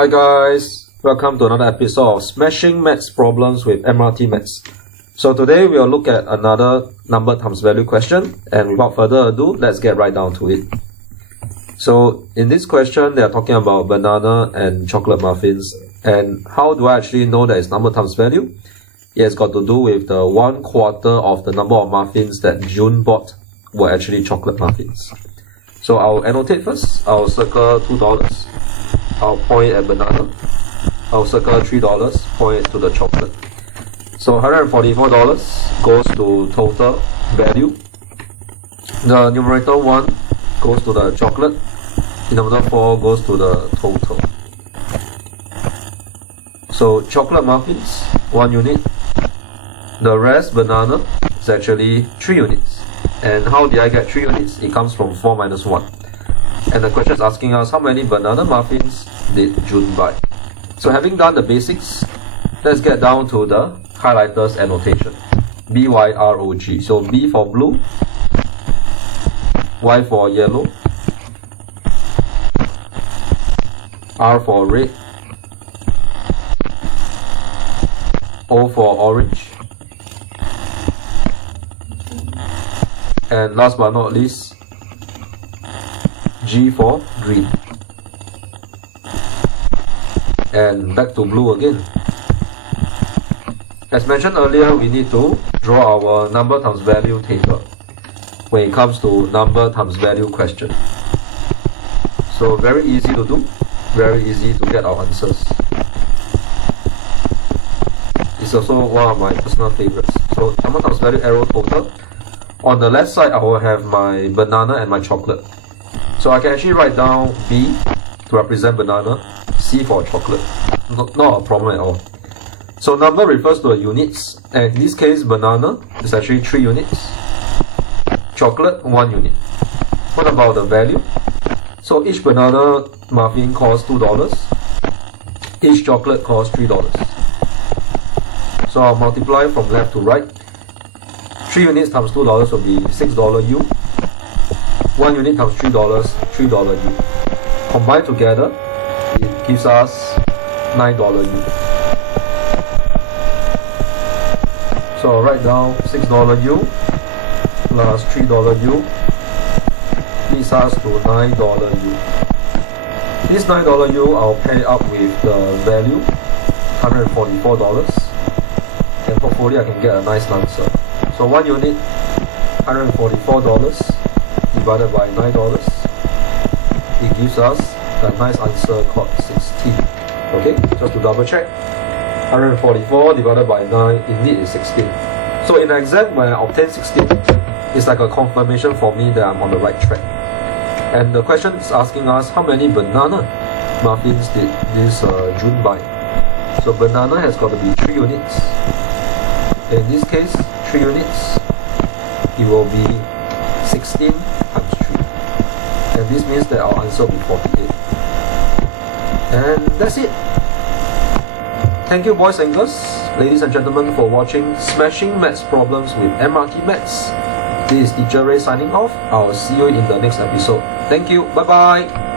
Hi guys, welcome to another episode of Smashing Maths Problems with MRT Maths. So today we'll look at another number times value question, and without further ado, let's get right down to it. So in this question, they are talking about banana and chocolate muffins, and how do I actually know that it's number times value? It has got to do with the 1/4 of the number of muffins that June bought were actually chocolate muffins. So I'll annotate first. I'll circle $2. I'll point at banana. I'll circle $3, point to the chocolate. So $144 goes to total value. The numerator 1 goes to the chocolate. Denominator 4 goes to the total. So chocolate muffins, 1 unit. The rest, banana, is actually 3 units. And how did I get 3 units? It comes from 4 minus 1. And the question is asking us how many banana muffins did June buy. So having done the basics, let's get down to the highlighters annotation. BYROG. So B for blue, Y for yellow, R for red, O for orange, and last but not least, G for green. And back to blue again. As mentioned earlier, we need to draw our number times value table when it comes to number times value question. So very easy to do, very easy to get our answers. It's also one of my personal favorites. So number times value arrow total. On the left side, I will have my banana and my chocolate. So I can actually write down B to represent banana, C for chocolate. Not a problem at all. So number refers to the units, and in this case banana is actually 3 units, chocolate 1 unit. What about the value? So each banana muffin costs $2, each chocolate costs $3. So I'll multiply from left to right. 3 units times $2 will be $6 U. 1 unit times $3, $3 U. Combined together, it gives us $9 U. So I'll write down $6 U plus $3 U leads us to $9 U. This $9 U I'll pay up with the value, $144, and hopefully I can get a nice answer. So 1 unit, $144 divided by $9, it gives us a nice answer called 16. Okay, just to double check, 144 divided by 9 indeed is 16. So in the exam, when I obtain 16, it's like a confirmation for me that I'm on the right track. And the question is asking us how many banana muffins did this June buy. So banana has got to be 3 units. In this case, 3 units, it will be 16 times 3. And this means that our answer will be 48. And that's it. Thank you boys and girls, ladies and gentlemen, for watching Smashing Maths Problems with MRT Maths. This is Teacher Ray signing off. I'll see you in the next episode. Thank you. Bye bye.